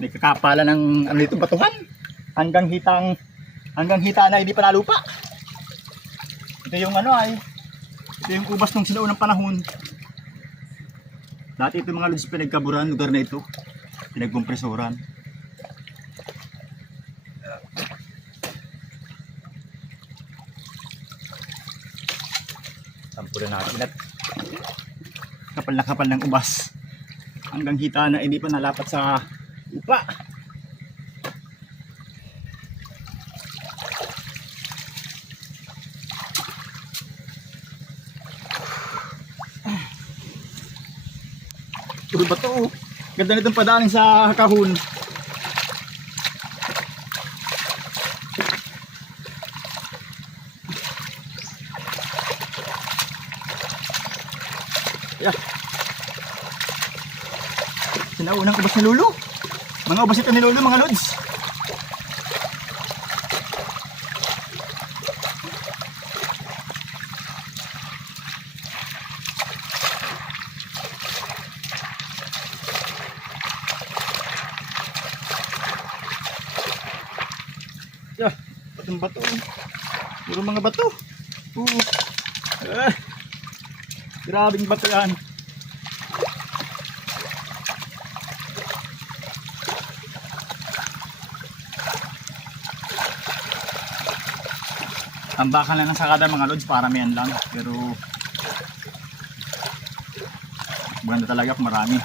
May kakapala ng ano dito, batuhan. Hanggang hita na hindi pa nalupa. Ito yung ano ay, ito yung ubas ng sinaunang panahon. Dati ito mga lods pinagkaburan, lugar na ito. Pinagkompresoran. Sampulan natin at kapal ng ubas. Hanggang hita na hindi pa nalapat sa lupa. Puro ba to? Ganda nitong padaling sa kahon. Yeah. Sinaunang ubas ni Lolo. Mga ubas ito ni Lolo, mga lods. Yeah, batong bato. Puro mga bato. Grabing bato yan. Tambakan lang ng sakada mga lods, paramihan lang. Pero maganda talaga kung marami.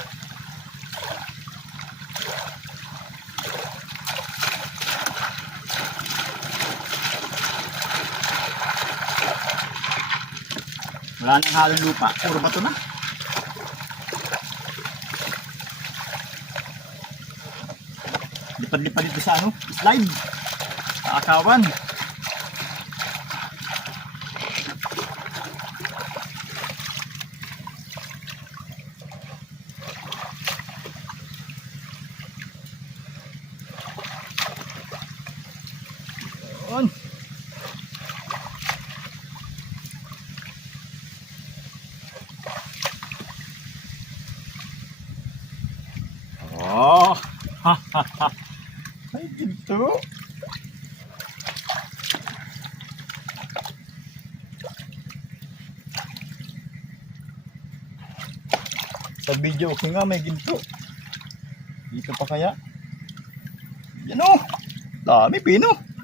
Wala nang halong lupa, puro bato na. Lipad-lipad dito sa ano, slide. Sa akawan. On. Oh, ay dito. Sa video okay nga may ginto. Dito pa kaya? Yan o, dami pino.